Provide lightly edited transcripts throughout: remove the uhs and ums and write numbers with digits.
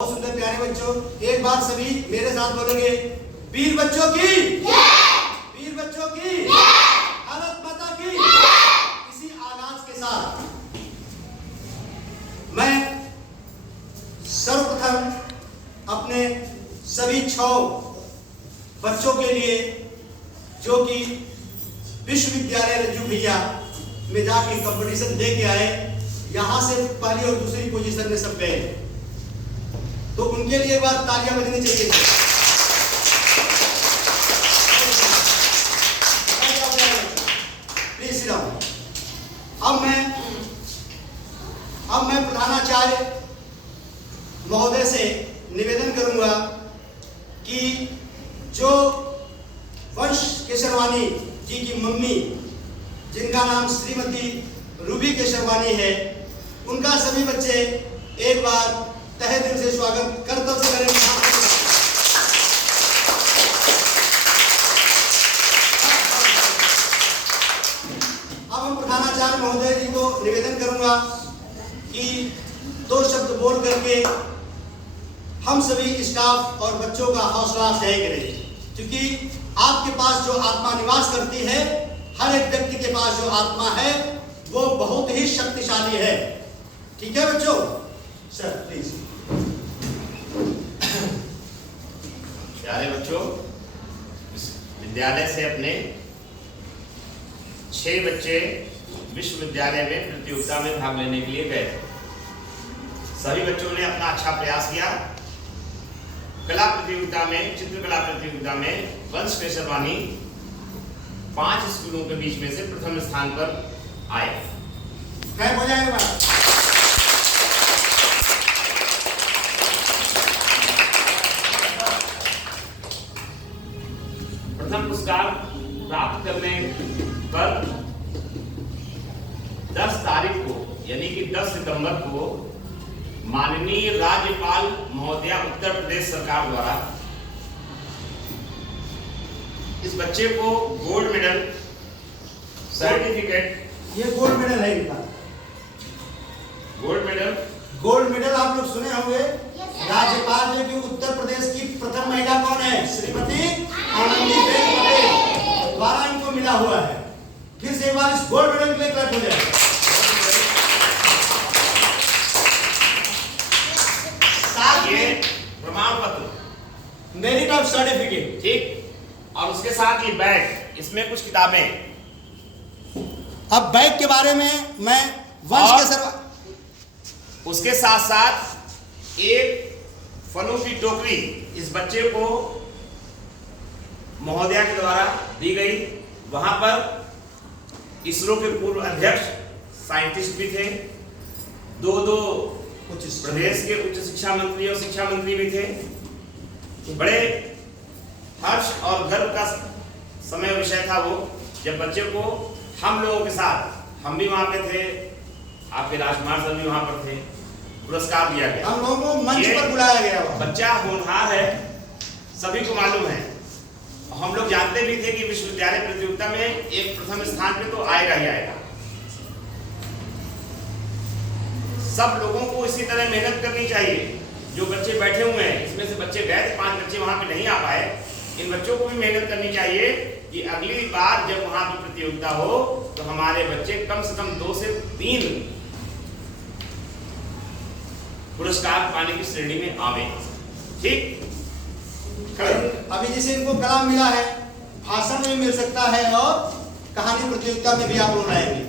बहुत सुंदर प्यारे बच्चों, एक बार सभी मेरे साथ बोलेंगे, वीर बच्चों की वीर बच्चों की भारत माता की। इसी आगाज के साथ मैं सर्वप्रथम अपने सभी 6 बच्चों के लिए जो कि विश्वविद्यालय रज्जू भैया में जाके कंपटीशन दे के आए, यहां से पहली और दूसरी पोजीशन में सब गए, तो उनके लिए एक बार तालियां बजनी चाहिए। Please sit down. अब मैं प्रधानाचार्य महोदय से निवेदन करूंगा कि जो वंश केशरवानी जी की मम्मी, जिनका नाम श्रीमती रूबी केशरवानी है, उनका सभी बच्चे एक बार तहे दिल से स्वागत करतब से करेंगे। अब हम प्रधानाचार्य महोदय जी को निवेदन करूंगा कि 2 शब्द बोल करके हम सभी स्टाफ और बच्चों का हौसला अफजाई करें, क्योंकि आपके पास जो आत्मा निवास करती है, हर एक व्यक्ति के पास जो आत्मा है वो बहुत ही शक्तिशाली है। ठीक है बच्चों? Sir please. प्यारे बच्चों, विद्यालय से अपने 6 बच्चे विश्वविद्यालय में प्रतियोगिता में भाग लेने के लिए गए थे। सभी बच्चों ने अपना अच्छा प्रयास किया। कला प्रतियोगिता में, चित्रकला प्रतियोगिता में वंश केशरवानी 5 स्कूलों के बीच में से प्रथम स्थान पर आए। हो जाएगा। प्रथम पुरस्कार प्राप्त करने पर 10 तारीख को यानी कि 10 सितंबर को माननीय राज्यपाल महोदया उत्तर प्रदेश सरकार द्वारा इस बच्चे को गोल्ड मेडल, सर्टिफिकेट, ये गोल्ड मेडल है इनका। गोल्ड मेडल आप लोग सुने होंगे। राज्यपाल जो कि उत्तर प्रदेश की प्रथम महिला कौन है? श्रीमती आनंदीबेन पटेल द्वारा इनको मिला हुआ है। फिर से एक बार इस गोल्ड मेडल के लिए क्लैप हो जाए। साथ ये प्रमाण पत्र, मेरिट ऑफ सर्टिफिकेट, ठीक, और उसके साथ ही बैग, इसमें कुछ किताबें। अब बैग के बारे में मैं वंश के उसके साथ साथ एक फलों की टोकरी इस बच्चे को महोदया के द्वारा दी गई। वहां पर इसरो के पूर्व अध्यक्ष साइंटिस्ट भी थे, 2 प्रदेश के उच्च शिक्षा मंत्री और शिक्षा मंत्री भी थे। बड़े हर्ष और गर्व का समय विषय था वो, जब बच्चे को हम लोगों के साथ, हम भी वहां पे थे, आपके राजकुमार सर भी वहां पर थे, पुरस्कार दिया गया। हम लोगों को मंच पर बुलाया गया। बच्चा होनहार है, सभी को मालूम है। हम लोग जानते भी थे कि विश्वविद्यालय प्रतियोगिता में एक प्रथम स्थान पे तो आएगा ही आएगा। सब लोगों को इसी तरह मेहनत करनी चाहिए। जो बच्चे बैठे हुए हैं, इसमें से बच्चे गए थे, 5 बच्चे वहां पे नहीं आ पाए, इन बच्चों को भी मेहनत करनी चाहिए कि अगली बार जब वहां पर प्रतियोगिता हो तो हमारे बच्चे कम से कम 2 से 3 पुरस्कार पाने की श्रेणी में आवे। ठीक? अभी जैसे इनको कलाम मिला है, भाषण में मिल सकता है और कहानी प्रतियोगिता में भी आप लोग लाएंगे।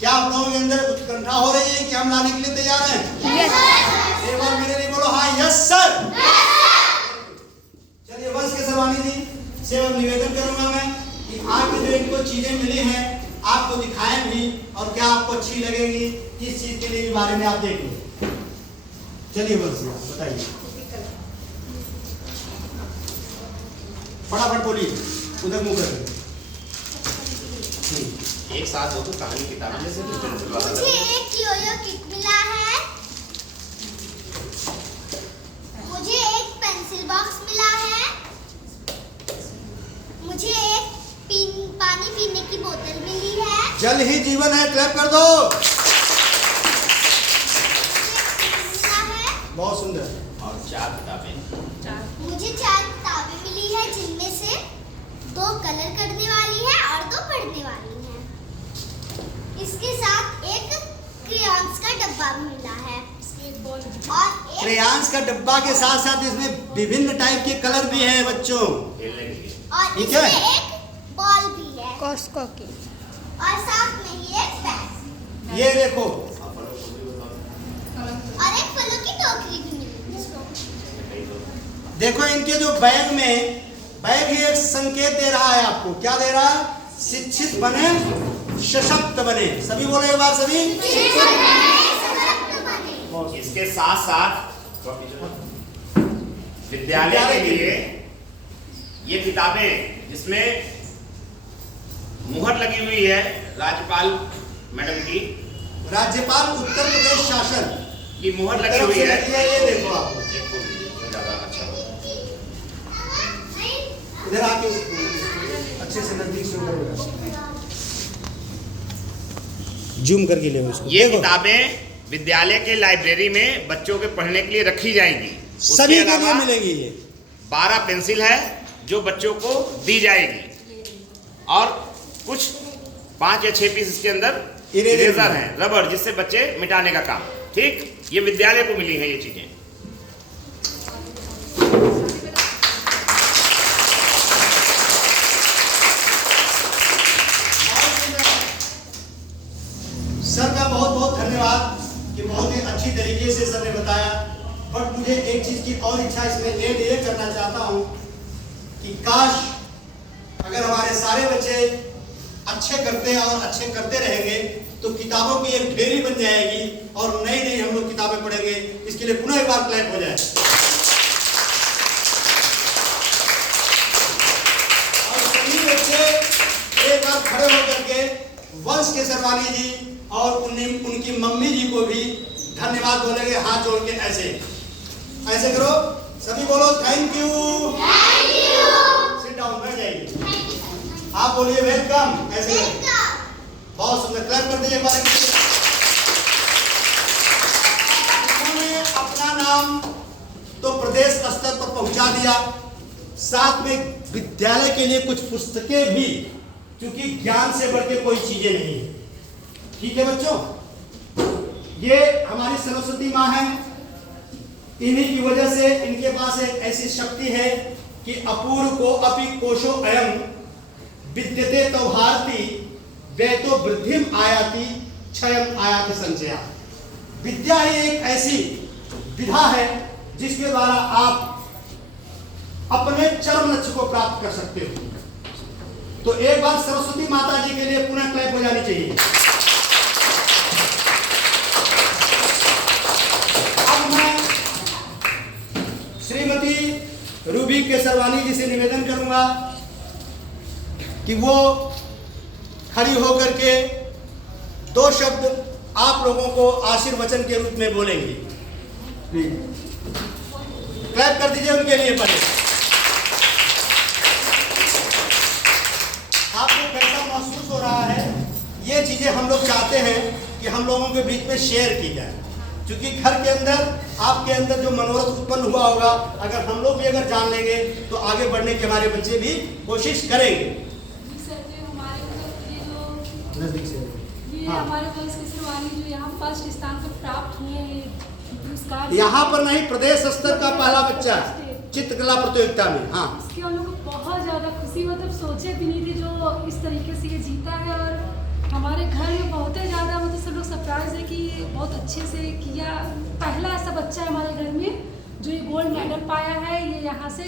क्या आप लोगों के अंदर उत्कंठा हो रही है कि हम लाने के लिए तैयार हैं? Yes sir. एक बार मेरे लिए बोलो, हाँ यस सर। चलिए वंश केशरवानी जी से अब निवेदन करूंगा मैं कि आपको जो इनको चीजें मिली हैं आपको दिखाएं भी, और क्या आपको अच्छी लगेगी, इस चीज के लिए बारे में आप देख लो। चलिए वंश बताइए, फटाफट बोलिए, उधर मुंह कर। एक साथ हो तो कहानी किताब जैसे मुझे एक योयो किट मिला है, मुझे एक पेंसिल बॉक्स मिला है, मुझे एक पानी पीने की बोतल मिली है। जल ही जीवन है, क्लैप कर दो। बहुत सुंदर। और 4 किताबें। मुझे 4 किताबें मिली है, जिनमें से 2 कलर करने वाली है और 2 पढ़ने वाली है। इसके साथ एक क्रेयॉन्स का डब्बा भी मिला है और एक क्रेयॉन्स का डब्बा के साथ साथ इसमें विभिन्न टाइप के कलर भी हैं बच्चों। खेलने के लिए। और ठीक इसमें है। एक बॉल भी है कॉस्को की। और साथ में ही एक बैग ये देखो, और एक फलों की टोकरी भी मिली है। देखो इनके जो बैग में, बैग ही एक संकेत दे रहा है आपको। क्या दे रहा है? शिक्षित बने, सशक्त बने। सभी बोलो एक बार, सभी। इसके साथ साथ विद्यालय के लिए ये किताबें जिसमें मुहर लगी हुई है राज्यपाल मैडम की, राज्यपाल उत्तर प्रदेश शासन की मुहर लगी तरफ हुई से है। लगी है। ये देखो आप, ज्यादा अच्छा होगा। इधर आके अच्छे से नजदीक से जूम करके ले उसको। ये देखो, किताबें विद्यालय के लाइब्रेरी में बच्चों के पढ़ने के लिए रखी जाएंगी। उसके सभी के लिए अलावा मिलेंगी ये। 12 पेंसिल है जो बच्चों को दी जाएगी और कुछ 5 या 6 पीस इसके अंदर इरेजर हैं, रबर, जिससे बच्चे मिटाने का काम। ठीक, ये विद्यालय को मिली है ये चीजें। सर का बहुत बहुत धन्यवाद कि बहुत ही अच्छी तरीके से सर ने बताया। बट मुझे एक चीज की और इच्छा इसमें ऐड ये करना चाहता हूँ कि काश अगर हमारे सारे बच्चे अच्छे करते हैं और अच्छे करते रहेंगे तो किताबों की एक ढेरी बन जाएगी और नई नई हम लोग किताबें पढ़ेंगे। इसके लिए पुनः एक बार क्लैप हो जाए। और सभी बच्चे एक बार खड़े होकर के वंश केसरवानी जी और उनकी मम्मी जी को भी धन्यवाद बोलेंगे, हाथ जोड़ के ऐसे ऐसे करो। सभी बोलो थैंक यू। सिट डाउन, बैठ जाइए। आप बोलिए वेलकम, ऐसे बहुत सुंदर, क्लैप कर दीजिए हमारे। उन्होंने अपना नाम तो प्रदेश स्तर पर पहुंचा दिया, साथ में विद्यालय के लिए कुछ पुस्तकें भी, क्योंकि ज्ञान से बढ़ के कोई चीजें नहीं है। ठीक है बच्चों, ये हमारी सरस्वती माँ है। इन्हीं की वजह से इनके पास एक ऐसी शक्ति है कि अपूर्व को अपि कोशो अयम विद्यते तो भारती वैतो वृद्धिम आयाति क्षयम आयाति संचया। विद्या ही एक ऐसी विधा है जिसके द्वारा आप अपने चरम लक्ष्य को प्राप्त कर सकते हो। तो एक बार सरस्वती माता जी के लिए पुनः क्लैप हो जानी चाहिए। अब मैं श्रीमती रूबी केसरवानी जी से निवेदन करूंगा कि वो खड़ी होकर के 2 शब्द आप लोगों को आशीर्वचन के रूप में बोलेंगी। क्लैप कर दीजिए उनके लिए पहले। आपको कैसा महसूस हो रहा है? ये चीजें हम लोग चाहते हैं कि हम लोगों के बीच में शेयर की जाए, क्योंकि घर के अंदर आपके अंदर जो मनोरथ उत्पन्न हुआ होगा, अगर हम लोग भी अगर जान लेंगे तो आगे बढ़ने के हमारे बच्चे भी कोशिश करेंगे। नजदीक से हाँ। हमारे वंश केसरवानी जो यहाँ फर्स्ट स्थान पर प्राप्त हुए हैं पुरस्कार, यहाँ पर नहीं, प्रदेश स्तर का पहला बच्चा चित्रकला प्रतियोगिता में। हाँ, इसके हम लोग को बहुत ज़्यादा खुशी, मतलब सोचे भी नहीं थी जो इस तरीके से ये जीता है। और हमारे घर में बहुत ही ज़्यादा मतलब सब लोग सरप्राइज है कि ये बहुत अच्छे से किया। पहला ऐसा बच्चा है हमारे घर में जो ये गोल्ड मेडल पाया है। ये यहाँ से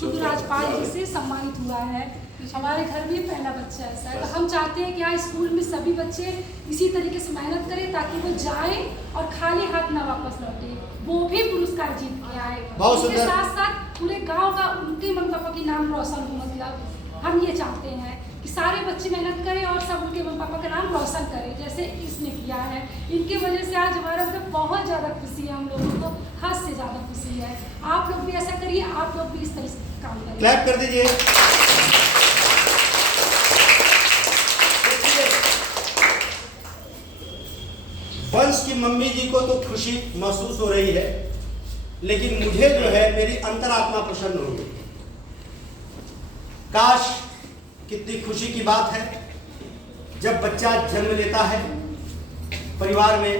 खुद राज्यपाल जी से सम्मानित हुआ है। हमारे घर में पहला बच्चा ऐसा है। तो हम चाहते हैं कि यहाँ स्कूल में सभी बच्चे इसी तरीके से मेहनत करें ताकि वो जाएं और खाली हाथ ना वापस लौटे, वो भी पुरस्कार जीत के आए। उसके साथ साथ पूरे गांव का उनके मम्मी पापा के नाम रोशन हो। मतलब हम ये चाहते हैं कि सारे बच्चे मेहनत करें और सब उनके मम्मी पापा का नाम रोशन करें जैसे इसने किया है। इनकी वजह से आज हमारा मतलब बहुत ज़्यादा खुशी है, हम लोगों को हद से ज़्यादा खुशी है। आप लोग भी ऐसा करिए, आप लोग भी इस तरह से काम करिए। क्लैप कर दीजिए। वंश की मम्मी जी को तो खुशी महसूस हो रही है, लेकिन मुझे जो है मेरी अंतरात्मा प्रसन्न हो गई। काश, कितनी खुशी की बात है जब बच्चा जन्म लेता है परिवार में,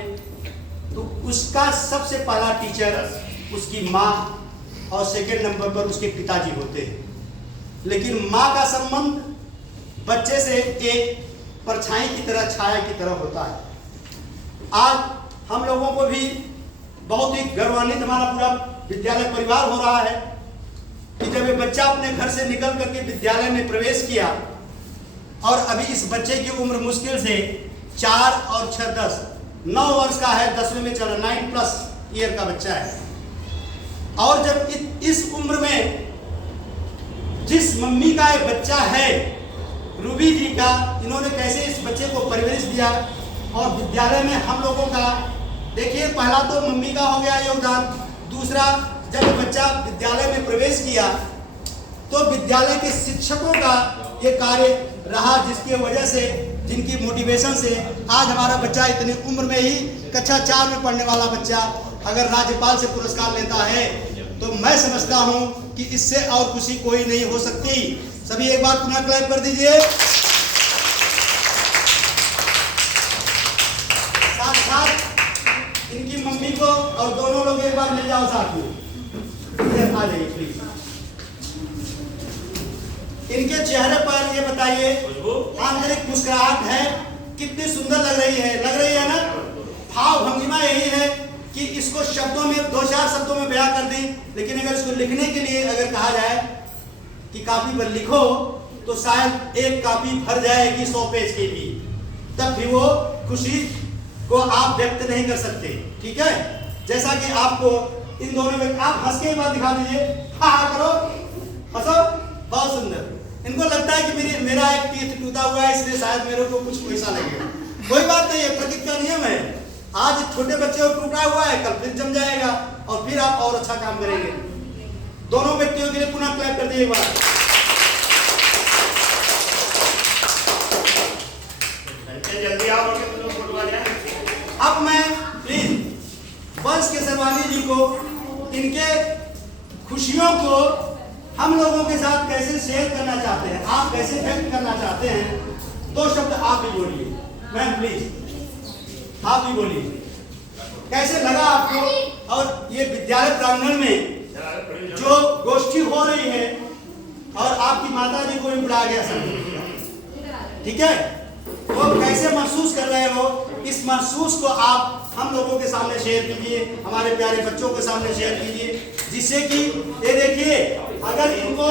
तो उसका सबसे पहला टीचर उसकी माँ और सेकंड नंबर पर उसके पिताजी होते हैं। लेकिन माँ का संबंध बच्चे से एक परछाई की तरह, छाया की तरह होता है। आज हम लोगों को भी बहुत ही गौरवान्वित हमारा पूरा विद्यालय परिवार हो रहा है कि जब ये बच्चा अपने घर से निकल करके विद्यालय में प्रवेश किया, और अभी इस बच्चे की उम्र मुश्किल से 4 और 6 10 9 वर्ष का है, 10वीं में चला, 9+ ईयर का बच्चा है। और जब इस उम्र में जिस मम्मी का ये बच्चा है, रूबी जी का, इन्होंने कैसे इस बच्चे को परवरिश दिया, और विद्यालय में हम लोगों का देखिए, पहला तो मम्मी का हो गया योगदान, दूसरा जब बच्चा विद्यालय में प्रवेश किया तो विद्यालय के शिक्षकों का ये कार्य रहा, जिसकी वजह से, जिनकी मोटिवेशन से आज हमारा बच्चा इतनी उम्र में ही कक्षा 4 में पढ़ने वाला बच्चा अगर राज्यपाल से पुरस्कार लेता है, तो मैं समझता हूं कि इससे और खुशी कोई नहीं हो सकती। सभी एक बार पुनः क्लैप कर दीजिए। साथ साथ इनकी मम्मी को और दोनों लोग एक बार मिल जाओ साथ में, इधर आ जाइए प्लीज। इनके चेहरे पर ये बताइए आंतरिक मुस्कुराहट है, कितनी सुंदर लग रही है ना। भाव भंगिमा यही है कि इसको शब्दों में 2-4 शब्दों में बयां कर दी, लेकिन अगर इसको लिखने के लिए अगर कहा जाए कि कापी पर लिखो, तो शायद एक कापी भर जाएगी 100 पेज की भी, तब भी वो खुशी को आप व्यक्त नहीं कर सकते। ठीक है, जैसा कि आपको इन दोनों में, आप हंस के ही बात दिखा दीजिए, हाँ करो, हंसो, बहुत सुंदर। इनको लगता है कि मेरा एक तीर्थ टूटा हुआ है, इसलिए शायद मेरे को कुछ पैसा लगेगा। कोई बात नहीं है, प्रकृति का नियम है। आज छोटे बच्चे को टूटा हुआ है, कल फिर जम जाएगा और फिर आप और अच्छा काम करेंगे। दोनों व्यक्तियों के लिए पुनः क्लैप कर दिए एक बार। जल्दी आओ, अब मैं प्लीज वंश के सरवानी जी को इनके खुशियों को हम लोगों के साथ कैसे शेयर करना चाहते हैं, आप कैसे व्यक्त करना चाहते हैं, 2 शब्द आप भी बोलिए। मैम प्लीज आप भी बोलिए, कैसे लगा आपको, और ये विद्यालय प्रांगण में जो गोष्ठी हो रही है, और आपकी माता जी को भी बुलाया गया सर, ठीक है, वो कैसे महसूस कर रहे हो, इस महसूस को आप हम लोगों के सामने शेयर कीजिए, हमारे प्यारे बच्चों के सामने शेयर कीजिए, जिससे कि ये देखिए, अगर इनको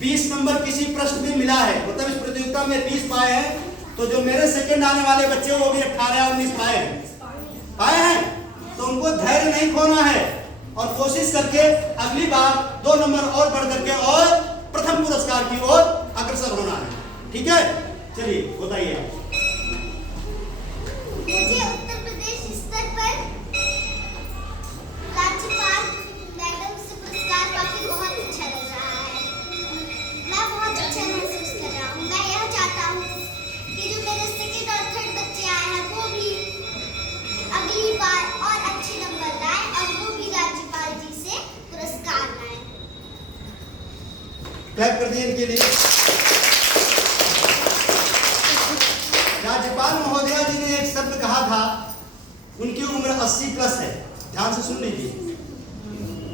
20 नंबर किसी प्रश्न में मिला है, मतलब इस प्रतियोगिता में 20 पाए हैं, तो जो मेरे सेकंड आने वाले बच्चे वो भी 18-19 पाए हैं, तो उनको धैर्य नहीं खोना है और कोशिश करके अगली बार 2 नंबर और बढ़ करके और प्रथम पुरस्कार की ओर अग्रसर होना है। ठीक है, चलिए बताइए। मुझे उत्तर प्रदेश स्तर पर राज्यपाल मैडम से पुरस्कार पाके बहुत अच्छा लग रहा है। मैं बहुत अच्छा महसूस कर रहा हूँ। मैं यह चाहता हूँ कि जो मेरे सेकंड और थर्ड बच्चे आए हैं, वो भी अगली बार और अच्छे नंबर लाए और वो भी राज्यपाल जी से पुरस्कार लाए। क्लैप कर दिए इनके लिए। राज्यपाल महोदया जी ने एक शब्द कहा था, उनकी उम्र 80+ है, ध्यान से सुन लीजिए,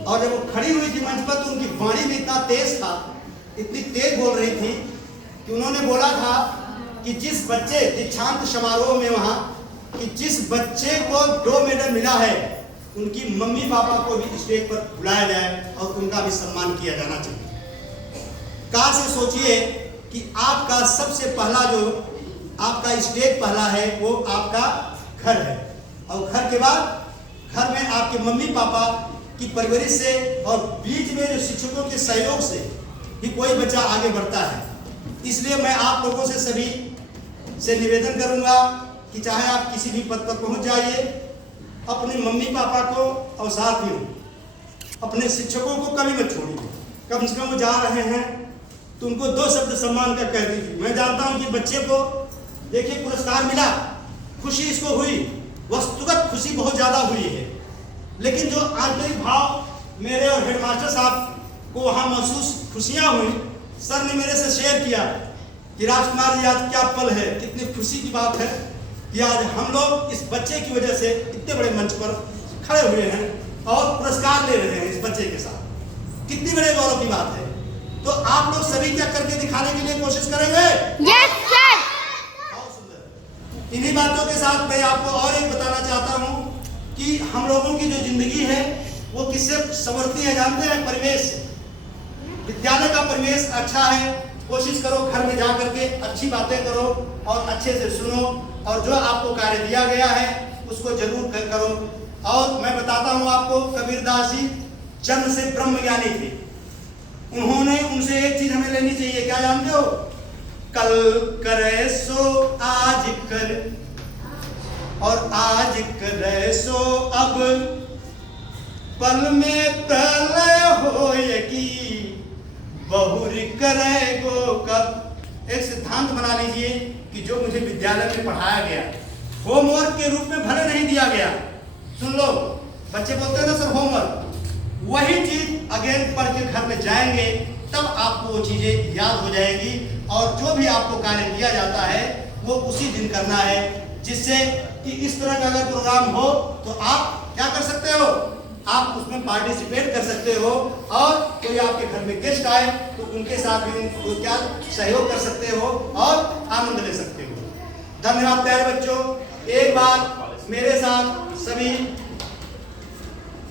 और जब वो खड़ी हुई थी मंच पर तो उनकी वाणी में इतना तेज था, इतनी तेज बोल रही थी कि उन्होंने बोला था कि जिस बच्चे दीक्षांत समारोह में वहां, कि जिस बच्चे को 2 मेडल मिला है, उनकी मम्मी पापा को भी स्टेज पर बुलाया जाए और उनका भी सम्मान किया जाना चाहिए। कहां से सोचिए कि आपका सबसे पहला जो आपका स्टेज पहला है वो आपका घर है, और घर के बाद घर में आपके मम्मी पापा की परवरिश से और बीच में जो शिक्षकों के सहयोग से ही कोई बच्चा आगे बढ़ता है। इसलिए मैं आप लोगों से सभी से निवेदन करूंगा कि चाहे आप किसी भी पद पर पहुंच जाइए, अपने मम्मी पापा को और साथ में अपने शिक्षकों को कभी मत छोड़िए। कम से कम वो जा रहे हैं तो उनको 2 शब्द सम्मान का कह दीजिए। मैं जानता हूं कि बच्चे को देखिए पुरस्कार मिला, खुशी इसको हुई, वस्तुगत खुशी बहुत ज्यादा हुई है, लेकिन जो आंतरिक भाव मेरे और हेडमास्टर साहब को वहाँ महसूस खुशियाँ हुई। सर ने मेरे से शेयर किया कि राजकुमार जी आज क्या पल है, कितनी खुशी की बात है कि आज हम लोग इस बच्चे की वजह से इतने बड़े मंच पर खड़े हुए हैं और पुरस्कार ले रहे हैं इस बच्चे के साथ। कितनी बड़े गौरव की बात है। तो आप लोग सभी क्या करके दिखाने के लिए कोशिश करेंगे? Yes sir. बहुत सुंदर। इन्हीं बातों के साथ मैं आपको और एक बताना चाहता हूँ कि हम लोगों की जो जिंदगी है वो किससे संवरती है जानते हैं? परिवेश से। विद्यालय का परिवेश अच्छा है, कोशिश करो घर में जा करके अच्छी बातें करो और अच्छे से सुनो और जो आपको कार्य दिया गया है उसको जरूर करो। और मैं बताता हूँ आपको, कबीरदास जी जन्म से ब्रह्मज्ञानी थे। उन्होंने उनसे एक चीज हमें लेनी चाहिए, क्या जानते हो? कल करे सो आज कर और आज करे सो अब, पल में प्रलय होएगी बहुरी करेगो कब। एक सिद्धांत बना लीजिए कि जो मुझे विद्यालय में पढ़ाया गया होमवर्क के रूप में भले नहीं दिया गया, सुन लो बच्चे बोलते हैं ना सर होमवर्क, वही चीज अगेन पढ़ के घर में जाएंगे तब आपको वो चीजें याद हो जाएगी। और जो भी आपको कार्य दिया जाता है वो उसी दिन करना है, जिससे कि इस तरह का अगर प्रोग्राम हो तो आप क्या कर सकते हो? आप उसमें पार्टिसिपेट कर सकते हो और कोई आपके घर में गेस्ट आए तो उनके साथ भी उनको क्या सहयोग कर सकते हो और आनंद ले सकते हो। धन्यवाद प्यारे बच्चों। एक बार मेरे साथ सभी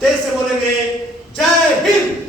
तेज से बोलेंगे, जय हिंद।